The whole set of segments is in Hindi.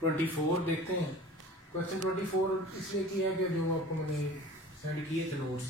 24 देखते हैं। क्वेश्चन 24 इसलिए किया कि जो आपको मैंने सेंड किए थे नोट्स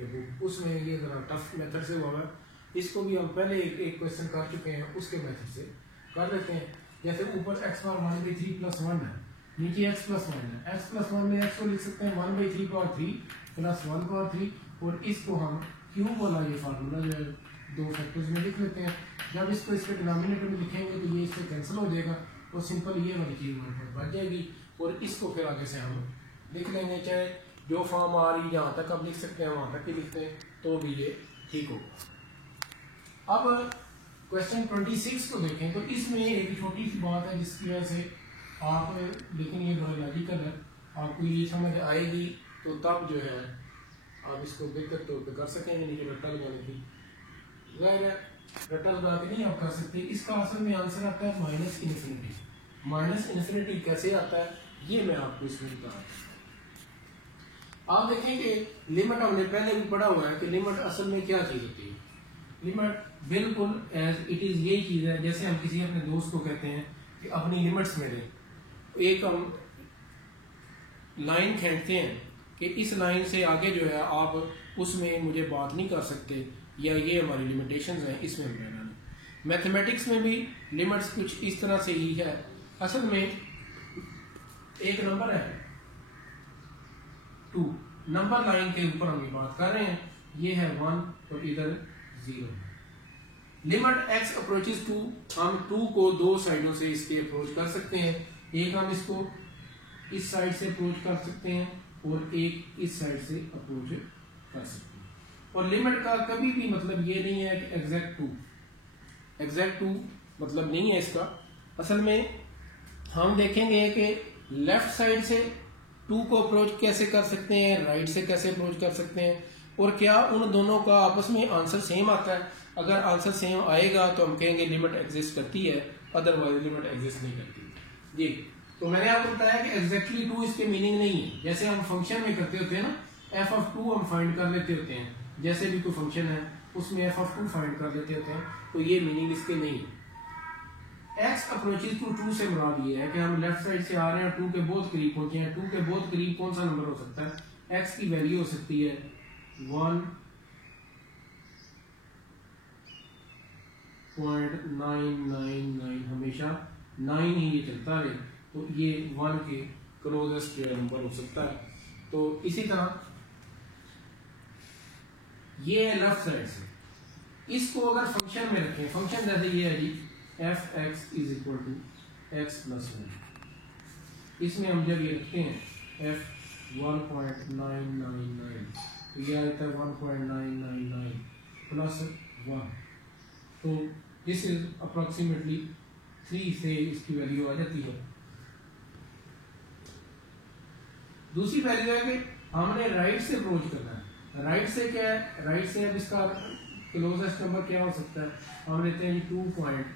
या बुक, उसमें ये ज़रा टफ मेथड से हुआ है। इसको भी हम पहले एक क्वेश्चन कर चुके हैं, उसके मेथड से कर देते हैं। जैसे ऊपर x पावर 1/3 + 1 है, नीचे x + 1 है। x + 1 में x को लिख सकते हैं 1/3 पावर 3 + 1 पावर 3, और इसको हम क्यूब वाला ये फार्मूला जो है दो फैक्टर्स में लिख लेते हैं। जब इसको इसके डिनोमिनेटर में लिखेंगे तो ये इससे कैंसिल हो जाएगा और सिंपल ये वाली चीज़ हमारे पास बच जाएगी, और इसको फिर आगे से हम लिख लेंगे। चाहे जो फॉर्म आ रही जहाँ तक आप लिख सकते हैं वहाँ तक ही लिखते हैं तो भी ये ठीक होगा। अब क्वेश्चन 26 को देखें तो इसमें एक छोटी सी बात है जिसकी वजह से आप, लेकिन ये बड़ा लॉजिकल है, आपको ये समझ आएगी तो तब जो है आप इसको बेहतर तौर पर कर सकेंगे। नहीं रट्टा लगाने की ज़ाहिर है रट्टा लगा के नहीं आप कर सकते। इसका असल में आंसर आता है -∞। -∞ कैसे आता है ये मैं आपको इसमें बता रहा हूँ। आप देखेंगे लिमिट हमने पहले भी पढ़ा हुआ है कि लिमिट असल में क्या चीज होती है। लिमिट बिल्कुल एज इट इज यही चीज है जैसे हम किसी अपने दोस्त को कहते हैं कि अपनी लिमिट्स में दें। एक हम लाइन खींचते हैं कि इस लाइन से आगे जो है आप उसमें मुझे बात नहीं कर सकते, या ये हमारी लिमिटेशंस हैं, इसमें हम रहना नहीं। मैथमेटिक्स में भी लिमिट्स कुछ इस तरह से ही है। असल में एक नंबर है 2, नंबर लाइन के ऊपर हम ये बात कर रहे हैं, ये है 1 और इधर 0। लिमिट x अप्रोचेस टू, हम 2 को दो साइडों से इसके अप्रोच कर सकते हैं। एक हम इसको इस साइड से अप्रोच कर सकते हैं और एक इस साइड से अप्रोच कर सकते हैं। और लिमिट का कभी भी मतलब ये नहीं है कि एग्जैक्ट टू मतलब नहीं है इसका। असल में हम देखेंगे कि लेफ्ट साइड से 2 को अप्रोच कैसे कर सकते हैं, राइट से कैसे अप्रोच कर सकते हैं, और क्या उन दोनों का आपस में आंसर सेम आता है। अगर आंसर सेम आएगा तो हम कहेंगे लिमिट एग्जिस्ट करती है, अदरवाइज लिमिट एग्जिस्ट नहीं करती जी। तो मैंने आपको बताया कि एग्जैक्टली 2 इसके मीनिंग नहीं है। जैसे हम फंक्शन में करते होते हैं ना, f(2) हम फाइंड कर लेते होते हैं, जैसे भी कोई फंक्शन है उसमें f(2) फाइंड कर लेते होते हैं, तो ये मीनिंग इसके नहीं है। x अप्रोचेस टू 2 से मुराद ये है कि हम लेफ्ट साइड से आ रहे हैं, 2 के बहुत करीब पहुंचे हैं। 2 के बहुत करीब कौन सा नंबर हो सकता है, x की वैल्यू हो सकती है 1.999, हमेशा 9 ही ये चलता रहे, तो ये 1 के क्लोजेस्ट नंबर हो सकता है। तो इसी तरह ये है लेफ्ट साइड से, इसको अगर फंक्शन में रखें, फंक्शन जैसे ये है जी f(x) = x + 1, इसमें हम जब ये रखते हैं f 1.999 तो ये आता है 1.999 + 1, तो दिस इज अप्रोक्सीमेटली 3 से इसकी वैल्यू आ जाती है। दूसरी वैल्यू है कि हमने राइट से अप्रोच करना है। राइट से क्या है, राइट से अब इसका क्लोजेस्ट नंबर क्या हो सकता है, हम लेते हैं 2.0000000,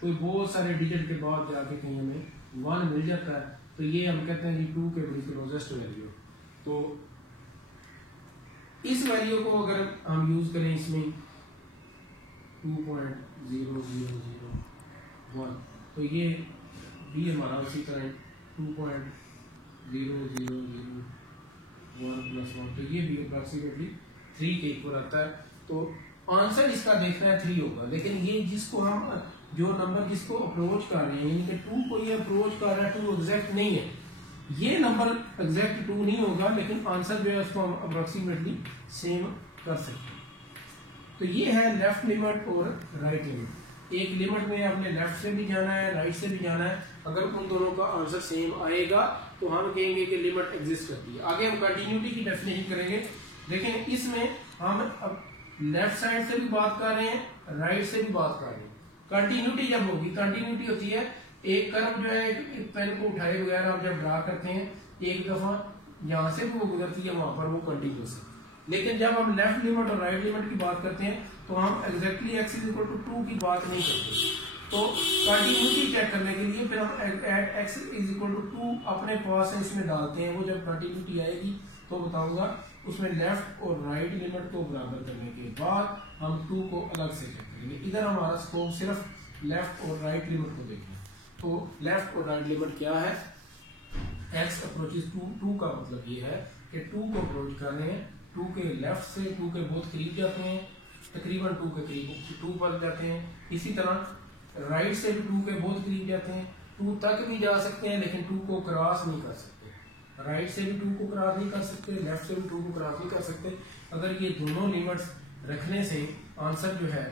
कोई बहुत सारे डिजिट के बाद जाके कहीं हमें 1 मिल जाता है, तो ये हम कहते हैं 2 के बड़ी क्लोजेस्ट वैल्यू। तो इस वैल्यू को अगर हम यूज करें इसमें 2.0001, तो ये भी हमारा उसी तरह 2.0001 + 1, तो ये भी अप्रोक्सीमेटली 3 के इक्वल आता है। तो आंसर इसका देखना है 3 होगा, लेकिन ये जिसको हम जो नंबर जिसको अप्रोच कर रहे हैं, यानी कि 2 को ये अप्रोच कर रहा है, 2 एग्जैक्ट नहीं है, ये नंबर एग्जैक्ट 2 नहीं होगा, लेकिन आंसर जो है उसको हम अप्रोक्सीमेटली सेम कर सकते हैं। तो ये है लेफ्ट लिमिट और राइट लिमिट। एक लिमिट में आपने लेफ्ट से भी जाना है, राइट से भी जाना है, अगर उन दोनों का आंसर सेम आएगा तो हम कहेंगे कि लिमिट एग्जिस्ट करती है। आगे हम कंटिन्यूटी की डेफिनेशन करेंगे। देखें इसमें हम अब लेफ्ट साइड से भी बात कर रहे हैं, राइट से भी बात कर रहे हैं। कंटिन्यूटी जब होगी, कंटिन्यूटी होती है एक कर्व जो है एक पेन को उठाए बगैर आप जब ड्रा करते हैं, एक दफा यहाँ से भी वो गुजरती है, वहां पर वो कंटिन्यूस है। लेकिन जब हम लेफ्ट लिमिट और राइट लिमिट की बात करते हैं तो हम एग्जैक्टली x = 2 की बात नहीं करते। तो कंटिन्यूटी चेक करने के लिए फिर हम x = 2 अपने पास से इसमें डालते हैं। वो जब कंटिन्यूटी आएगी तो बताऊंगा, उसमें लेफ्ट और राइट लिमिट को बराबर करने के बाद हम 2 को अलग से चेक करेंगे। देखेंगे। इधर हमारा स्कोप सिर्फ लेफ्ट और राइट लिमिट को देखना। तो लेफ्ट और राइट लिमिट क्या है, x अप्रोचेस 2 का मतलब ये है कि 2 को अप्रोच कर रहे हैं, 2 के लेफ्ट से 2 के बहुत करीब जाते हैं, तकरीबन 2 के करीब 2 पर जाते हैं। इसी तरह राइट से भी 2 के बहुत करीब जाते हैं, 2 तक भी जा सकते हैं लेकिन 2 को क्रॉस नहीं कर सकते। राइट से भी 2 को क्रॉस नहीं कर सकते, लेफ्ट से भी 2 को क्रॉस नहीं कर सकते। अगर ये दोनों लिमिट्स रखने से आंसर जो है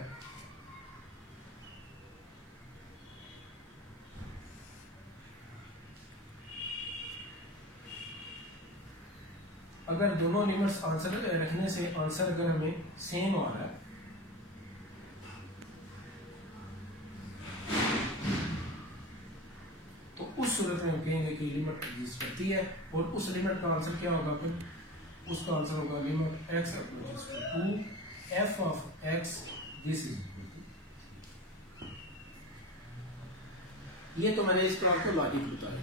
अगर दोनों लिमिट्स आंसर रखने से आंसर अगर हमें सेम आ रहा है तो उस सूरत में हम कहेंगे कि लिमिट एग्जिस्ट करती है। और उस लिमिट का आंसर क्या होगा, फिर उसका आंसर होगा limit x approaches to 2 f of x this is. ये तो मैंने इस क्लास को लॉजिक बताया।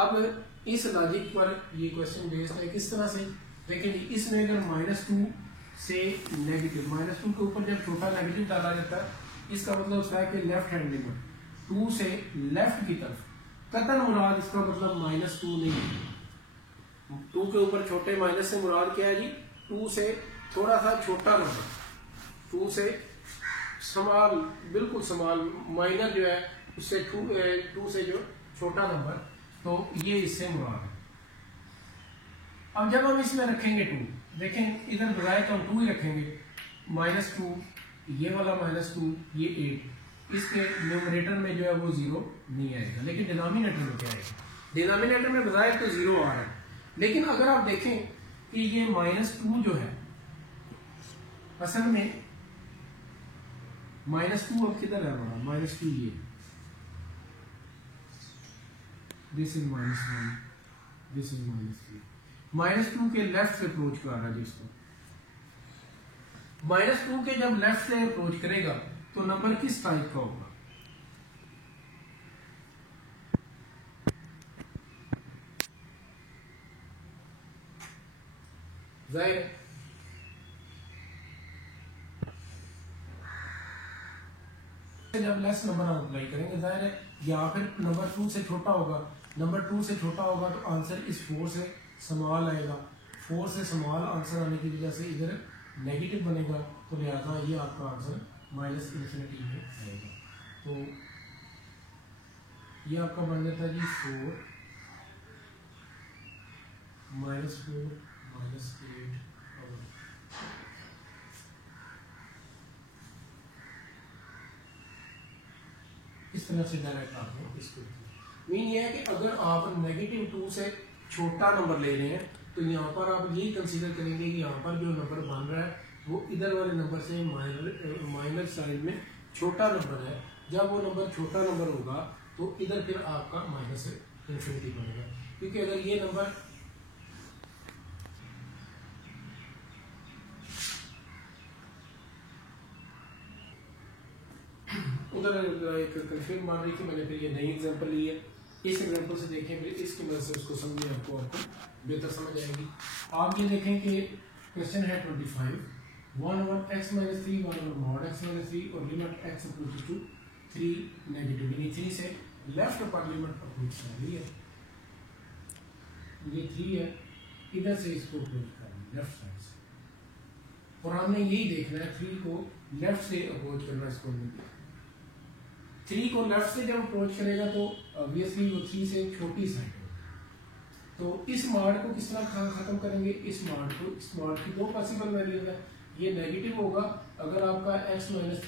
अब इस लॉजिक पर ये क्वेश्चन बेस्ड है किस तरह से, देखिए इसमें अगर -2 से नेगेटिव, -2 के ऊपर जब छोटा नेगेटिव डाला जाता है इसका मतलब होता है कि लेफ्ट हैंड लिमिट 2 से लेफ्ट की तरफ, कतन मुराद इसका मतलब -2 नहीं है। 2 के ऊपर छोटे माइनस से मुराद क्या है जी, 2 से थोड़ा सा छोटा नंबर, 2 से स्मॉल, बिल्कुल स्मॉल, माइनर जो है उससे 2 से जो छोटा नंबर, तो ये इससे मुराद है। अब जब हम इसमें रखेंगे 2, देखें इधर बजाय तो हम 2 ही रखेंगे, -2, ये वाला -2, ये 8, इसके न्यूमरेटर में जो है वो 0 नहीं आएगा, लेकिन डिनोमिनेटर में क्या आएगा, डिनोमिनेटर में बजाय तो 0 आ रहा है। लेकिन अगर आप देखें कि ये -2 जो है असल में -2 अब किधर है हमारा, -2 ये, दिस इज -1, दिस इज -3, -2 के लेफ्ट से अप्रोच कर रहा है जिसको, -2 के जब लेफ्ट से अप्रोच करेगा तो नंबर किस टाइप का होगा, जाहिर जब लेस नंबर हम अप्लाई करेंगे जाहिर है, या फिर नंबर 2 से छोटा होगा, नंबर 2 से छोटा होगा तो आंसर इस 4 से स्मॉल आएगा, 4 से स्मॉल आंसर आने की वजह से इधर नेगेटिव बनेगा, तो लिहाजा ये आपका आंसर -∞ में आएगा। तो ये आपका बन जाता है जी 4 -4 -8 इस तरह से डायरेक्ट आपको इसको मीन ये है कि अगर आप -2 से छोटा नंबर ले रहे हैं तो यहाँ पर आप यही कंसीडर करेंगे कि यहाँ पर जो नंबर बन रहा है वो इधर वाले नंबर से माइनर साइड में छोटा नंबर है। जब वो नंबर छोटा नंबर होगा तो इधर फिर आपका -∞ बनेगा, क्योंकि अगर ये नंबर उधर एक कंफ्यूजन मान रही थी, मैंने फिर ये नई एग्जांपल ली है, इस एग्जांपल से देखें फिर इसकी मदद से उसको समझें, आपको बेहतर समझ आएगी। आप ये देखें कि क्वेश्चन है 25, 1/x-3 1/mod(x-3) और limit x approaches to 3 negative, यानी 3 से लेफ्ट पर लिमिट अप्रोच कर रही है, ये 3 है, इधर से इसको अप्रोच कर रही है लेफ्ट साइड से, और हमने यही देखना है 3 को लेफ्ट से अप्रोच करना, इसको 3 को लेफ्ट से जब अप्रोच करेगा तो ऑब्वियसली वो 3 से छोटी साइड है। तो इस मॉड को किस तरह खत्म करेंगे, इस मॉड की 2 पॉसिबल वैल्यूज है, ये नेगेटिव होगा अगर आपका x-3 <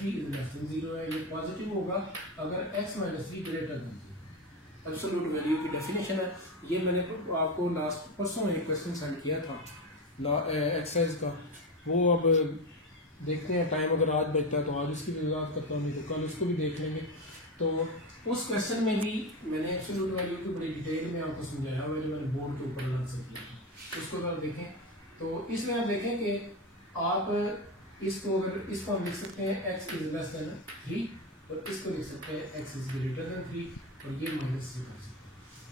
0 है, ये पॉजिटिव होगा अगर x-3 greater than 0। Absolute value की डेफिनेशन है, ये मैंने आपको लास्ट परसों एक क्वेश्चन सेंड किया था एक्सरसाइज का, वो अब देखते हैं, टाइम अगर आज बचता है तो आज उसकी भी वजाहत करता हूँ, नहीं तो कल उसको भी देख लेंगे। तो उस क्वेश्चन में भी मैंने एब्सोल्यूट वैल्यू की बड़ी डिटेल में आपको समझाया हुआ है, जो मैंने बोर्ड के ऊपर अलग से किया, उसको अगर देखें तो इसमें आप देखें कि आप इसको अगर इसको हम लिख सकते हैं x इज लेस देन 3 और इसको लिख सकते हैं x इज ग्रेटर देन 3 और ये माइनस से कर सकते हैं।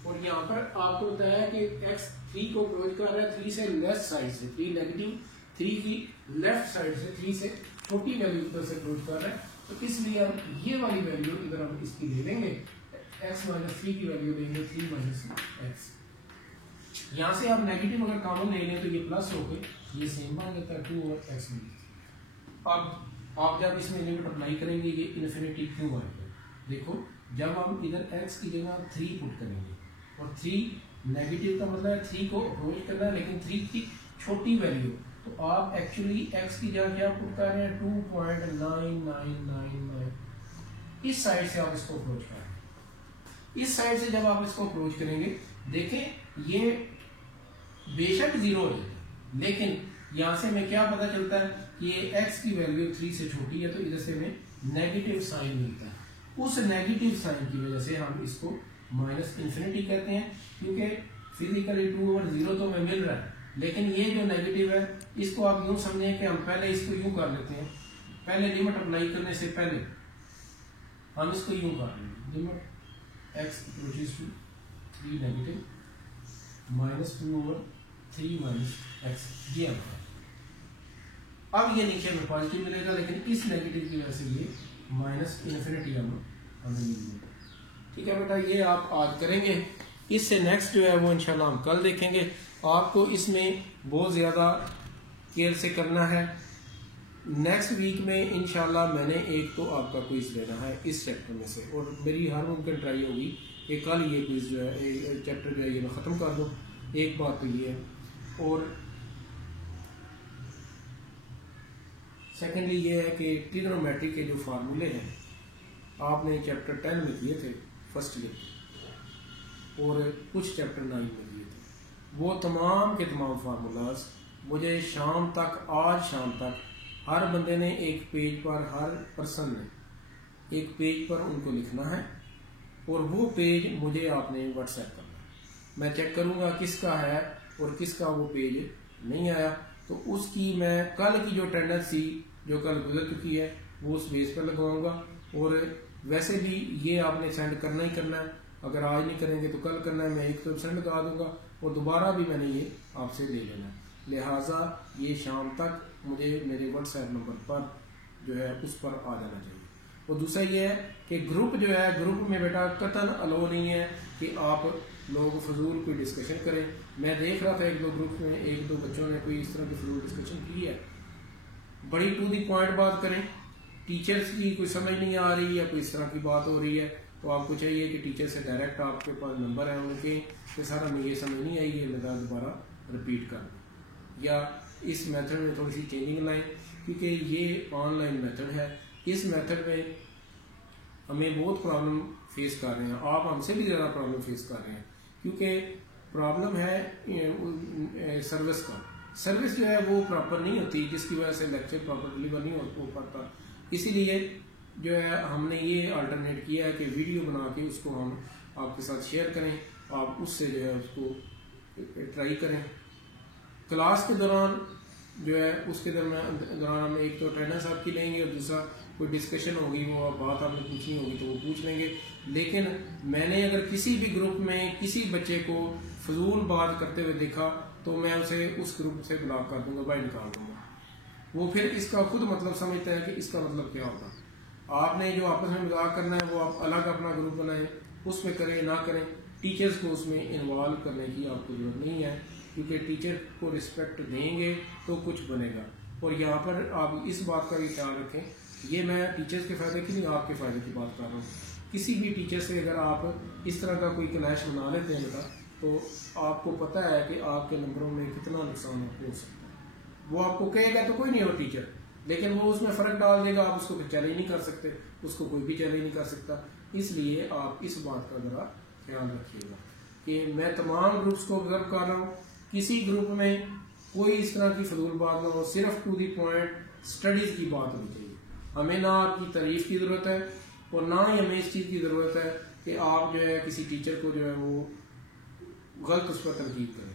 और यहाँ पर आपको बताया कि x 3 को अप्रोच कर रहा है 3 से लेफ्ट साइड से, 3 नेगेटिव 3 की लेफ्ट साइड से 3 से छोटी वैल्यू की तरफ से अप्रोच कर रहा है, तो इसलिए हम ये वाली वैल्यू इधर हम इसकी ले लेंगे, x माइनस 3 की वैल्यू लेंगे 3 माइनस एक्स। यहाँ से आप नेगेटिव अगर कॉमन ले लें तो ये प्लस हो गए, ये सेम बन जाता है 2 और एक्स माइनस। अब आप जब इसमें लिमिट अप्लाई करेंगे ये इन्फिनिटी क्यों आएगा, देखो जब हम इधर x की जगह 3 पुट करेंगे और 3 नेगेटिव का मतलब है 3 को अप्रोच करना है, लेकिन 3 की छोटी वैल्यू, तो आप एक्चुअली x की जगह क्या पुट कर रहे हैं 2.9999। इस साइड से आप इसको अप्रोच कर रहे हैं। इस साइड से जब आप इसको अप्रोच करेंगे, देखें ये बेशक 0 है, लेकिन यहां से हमें क्या पता चलता है कि ये x की वैल्यू 3 से छोटी है, तो इधर से हमें नेगेटिव साइन मिलता है। उस नेगेटिव साइन की वजह से हम इसको माइनस इन्फिनिटी कहते हैं, क्योंकि फिजिकली 2/0 तो हमें मिल रहा है, लेकिन ये जो नेगेटिव है इसको आप यूं समझें कि हम पहले इसको यूं कर लेते हैं, पहले लिमिट अप्लाई करने से पहले हम इसको यूं कर लेंगे, limit x approaches to 3 negative -2/3 minus x, ये अब ये नीचे में पॉजिटिव मिलेगा, लेकिन इस नेगेटिव की वजह से ये माइनस इन्फिनिटी हमें मिलेगा। ठीक है बेटा, ये आप आज करेंगे। इससे नेक्स्ट जो है वो इंशाल्लाह हम कल देखेंगे। आपको इसमें बहुत ज़्यादा केयर से करना है। नेक्स्ट वीक में इंशाल्लाह मैंने एक तो आपका क्विज लेना है इस चैप्टर में से, और मेरी हर मुमकिन ट्राई होगी कि कल ये क्विज जो है चैप्टर जो है ये मैं ख़त्म कर दूँ। एक बात तो ये है, और सेकेंडली ये है कि ट्रिग्नोमेट्री के जो फार्मूले हैं आपने चैप्टर 10 में दिए थे फर्स्ट ईयर, और कुछ चैप्टर 9 में दिए थे, वो तमाम के तमाम फार्मूलाज मुझे शाम तक, आज शाम तक हर बंदे ने एक पेज पर, हर पर्सन ने एक पेज पर उनको लिखना है, और वो पेज मुझे आपने व्हाट्सएप करना है। मैं चेक करूंगा किसका है और किसका वो पेज नहीं आया, तो उसकी मैं कल की जो अटेंडेंस थी जो कल गुजर चुकी है वो उस बेस पर लगवाऊंगा। और वैसे भी ये आपने सेंड करना ही करना है, अगर आज नहीं करेंगे तो कल करना है। मैं एक तो सेंड लगा दूंगा और दोबारा भी मैंने ये आपसे ले लेना है, लिहाजा ये शाम तक मुझे मेरे व्हाट्सएप नंबर पर जो है उस पर आ जाना चाहिए। और दूसरा ये है कि ग्रुप जो है, ग्रुप में बेटा कतन अलो नहीं है कि आप लोग फजूल कोई डिस्कशन करें। मैं देख रहा था एक दो ग्रुप में एक दो बच्चों ने कोई इस तरह की फजूल डिस्कशन की है, बड़ी टू दी पॉइंट बात करें, टीचर्स की कोई समझ नहीं आ रही है, कोई इस तरह की बात हो रही है, तो आपको चाहिए कि टीचर से डायरेक्ट आपके पास नंबर है उनके कि सर हमें ये समझ नहीं आई, ये लगा दोबारा रिपीट कर, या इस मेथड में थोड़ी सी चेंजिंग लाएं, क्योंकि ये ऑनलाइन मेथड है। इस मेथड में हमें बहुत प्रॉब्लम फेस कर रहे हैं, आप हमसे भी ज़्यादा प्रॉब्लम फेस कर रहे हैं, क्योंकि प्रॉब्लम है सर्विस का। सर्विस जो है वो प्रॉपर नहीं होती, जिसकी वजह से लेक्चर प्रॉपर डिलीवर नहीं हो पाता। इसीलिए जो है हमने ये अल्टरनेट किया है कि वीडियो बना के उसको हम आपके साथ शेयर करें, आप उससे जो है उसको ट्राई करें। क्लास के दौरान जो है उसके दौरान हम एक तो अटेंडेंस आपकी लेंगे और दूसरा कोई डिस्कशन होगी, वो बात आपने पूछनी होगी तो वो पूछ लेंगे। लेकिन मैंने अगर किसी भी ग्रुप में किसी बच्चे को फजूल बात करते हुए देखा तो मैं उसे उस ग्रुप से ब्लॉक कर दूंगा, बाहर निकाल दूंगा। वो फिर इसका खुद मतलब समझता है कि इसका मतलब क्या होगा। आपने जो आपस में मजाक करना है वो आप अलग अपना ग्रुप बनाएं, उसमें करें ना करें। टीचर्स को उसमें इन्वॉल्व करने की आपको जरूरत नहीं है, क्योंकि टीचर को रिस्पेक्ट देंगे तो कुछ बनेगा। और यहाँ पर आप इस बात का भी ख्याल रखें, ये मैं टीचर्स के फायदे की नहीं आपके फायदे की बात कर रहा हूँ। किसी भी टीचर से अगर आप इस तरह का कोई क्लैश बना लेते हैं बेटा, तो आपको पता है कि आपके नंबरों में कितना नुकसान हो सकता है। वो आपको कहेगा तो कोई नहीं हो टीचर, लेकिन वो उसमें फ़र्क डाल देगा, आप उसको चैलेंज नहीं कर सकते, उसको कोई भी चैलेंज नहीं कर सकता। इसलिए आप इस बात का ज़रा ख्याल रखिएगा कि मैं तमाम ग्रुप्स को ऑब्जर्व कर रहा हूँ, किसी ग्रुप में कोई इस तरह की फजूल बात ना हो, सिर्फ टू दी पॉइंट स्टडीज़ की बात होनी चाहिए। हमें ना आपकी तारीफ की ज़रूरत है और ना ही हमें इस चीज़ की ज़रूरत है कि आप जो है किसी टीचर को जो है वो गलत उस पर तनकीद करें।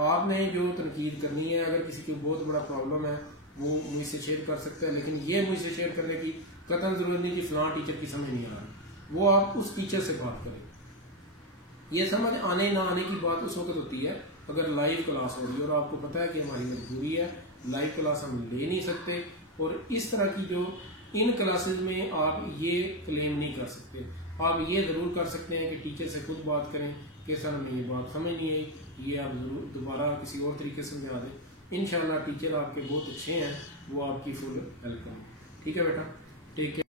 आपने जो तनकीद करनी है, अगर किसी की बहुत बड़ा प्रॉब्लम है वो मुझसे शेयर कर सकता है, लेकिन ये मुझसे शेयर करने की कतई ज़रूरत नहीं कि फ़लाँ टीचर की समझ नहीं आ रही, वो आप उस टीचर से बात करें। ये समझ आने ना आने की बात उस वक्त होती है अगर लाइव क्लास हो रही है और आपको पता है कि हमारी मजबूरी है, लाइव क्लास हम ले नहीं सकते और इस तरह की जो इन क्लासेस में आप ये क्लेम नहीं कर सकते। आप ये ज़रूर कर सकते हैं कि टीचर से खुद बात करें कि सर हमें ये बात समझ नहीं आई, ये आप ज़रूर दोबारा किसी और तरीके से समझा दें। इंशाल्लाह टीचर आपके बहुत अच्छे हैं, वो आपकी फुल हेल्प करें। ठीक है बेटा, टेक केयर।